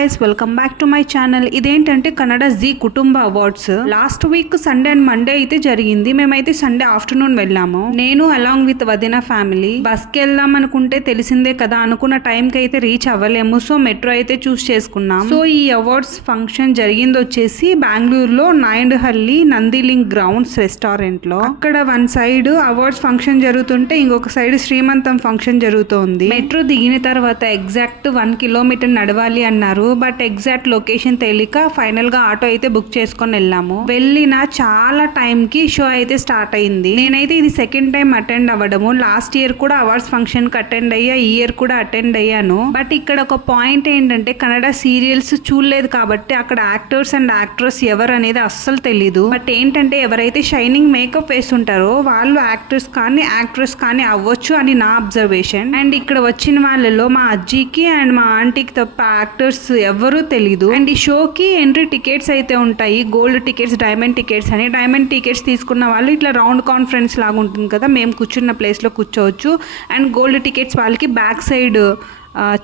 Guys, welcome back to my channel. ఇదేంటంటే Kannada G కుటుంబ awards last week Sunday and Monday అయితే జరిగింది. మేమైతే సండే ఆఫ్టర్నూన్ వెళ్ళాము. నేను అలాంగ్ విత్ వదిన ఫ్యామిలీ. బస్ కి వెళ్దాం అనుకుంటే తెలిసిందే కదా, అనుకున్న టైం కి అయితే రీచ్ అవ్వలేము. సో మెట్రో అయితే చూస్ చేసుకున్నాం. సో ఈ అవార్డ్స్ ఫంక్షన్ జరిగింది వచ్చేసి బెంగళూరులో నాయుడుహల్లి నందిలింగ్ గ్రౌండ్స్ రెస్టారెంట్ లో. అక్కడ వన్ సైడ్ అవార్డ్స్ ఫంక్షన్ జరుగుతుంటే ఇంకొక సైడ్ శ్రీమంతం ఫంక్షన్ జరుగుతోంది. మెట్రో దిగిన తర్వాత ఎగ్జాక్ట్ 1 కిలోమీటర్ నడవాలి అన్నారు. బట్ ఎగ్జాక్ట్ లొకేషన్ తెలియక ఫైనల్ గా ఆటో అయితే బుక్ చేసుకొని వెళ్ళాము. వెళ్ళిన చాలా టైం కి షో అయితే స్టార్ట్ అయింది. నేనైతే ఇది సెకండ్ టైం అటెండ్ అవ్వడము. లాస్ట్ ఇయర్ కూడా అవార్డ్స్ ఫంక్షన్ కి అటెండ్ అయ్యా, ఈ ఇయర్ కూడా అటెండ్ అయ్యాను. బట్ ఇక్కడ ఒక పాయింట్ ఏంటంటే కన్నడ సీరియల్స్ చూడలేదు కాబట్టి అక్కడ యాక్టర్స్ అండ్ యాక్ట్రెస్ ఎవరు అనేది అస్సలు తెలీదు. బట్ ఏంటంటే ఎవరైతే షైనింగ్ మేకప్ వేస్తుంటారో వాళ్ళు యాక్టర్స్ కానీ యాక్ట్రెస్ కానీ అవ్వచ్చు అని నా అబ్జర్వేషన్. అండ్ ఇక్కడ వచ్చిన వాళ్ళలో మా అజ్జికి అండ్ మా ఆంటీకి తప్ప యాక్టర్స్ ఎవరూ తెలీదు. అండ్ ఈ షోకి ఎంట్రీ టికెట్స్ అయితే ఉంటాయి, గోల్డ్ టికెట్స్, డైమండ్ టికెట్స్ అని. డైమండ్ టికెట్స్ తీసుకున్న వాళ్ళు ఇట్లా రౌండ్ కాన్ఫరెన్స్ లాగా ఉంటుంది కదా, మేము కూర్చున్న ప్లేస్ లో కూర్చోవచ్చు. అండ్ గోల్డ్ టికెట్స్ వాళ్ళకి బ్యాక్ సైడ్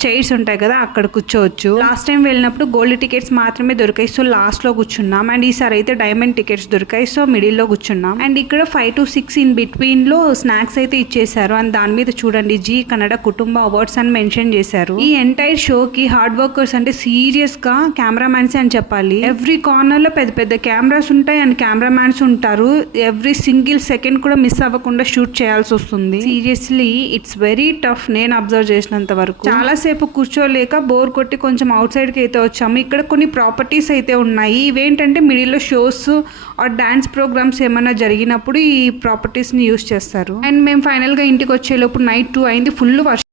చైర్స్ ఉంటాయి కదా, అక్కడ కూర్చోవచ్చు. లాస్ట్ టైం వెళ్ళినప్పుడు గోల్డ్ టికెట్స్ మాత్రమే దొరికాయి, సో లాస్ట్ లో కూర్చున్నాం. అండ్ ఈసారి అయితే డైమండ్ టికెట్స్ దొరికాయి, సో మిడిల్ లో కూర్చున్నాం. అండ్ ఇక్కడ 5 to 6 ఇన్ బిట్వీన్ లో స్నాక్స్ అయితే ఇచ్చేసారు. అండ్ దాని మీద చూడండి జీ కన్నడ కుటుంబ అవార్డ్స్ అని మెన్షన్ చేశారు. ఈ ఎంటైర్ షో కి హార్డ్ వర్కర్స్ అంటే సీరియస్ గా కెమెరామ్యాన్స్ అని చెప్పాలి. ఎవ్రీ కార్నర్ లో పెద్ద పెద్ద కెమెరాస్ ఉంటాయి అండ్ కెమెరామ్యాన్స్ ఉంటారు. ఎవ్రీ సింగిల్ సెకండ్ కూడా మిస్ అవ్వకుండా షూట్ చేయాల్సి వస్తుంది. Seriously it's very tough. నేను అబ్జర్వ్ చేసినంత వరకు చాలా సేపు కూర్చోలేక బోర్ కొట్టి కొంచెం అవుట్ సైడ్ కి అయితే వచ్చాము. ఇక్కడ కొన్ని ప్రాపర్టీస్ అయితే ఉన్నాయి. ఇవేంటంటే మిడిల్ లో షోస్ ఆర్ డాన్స్ ప్రోగ్రామ్స్ ఏమైనా జరిగినప్పుడు ఈ ప్రాపర్టీస్ ని యూస్ చేస్తారు. అండ్ మేము ఫైనల్ గా ఇంటికి వచ్చేలోపు నైట్ 2 అయింది. ఫుల్ వర్షం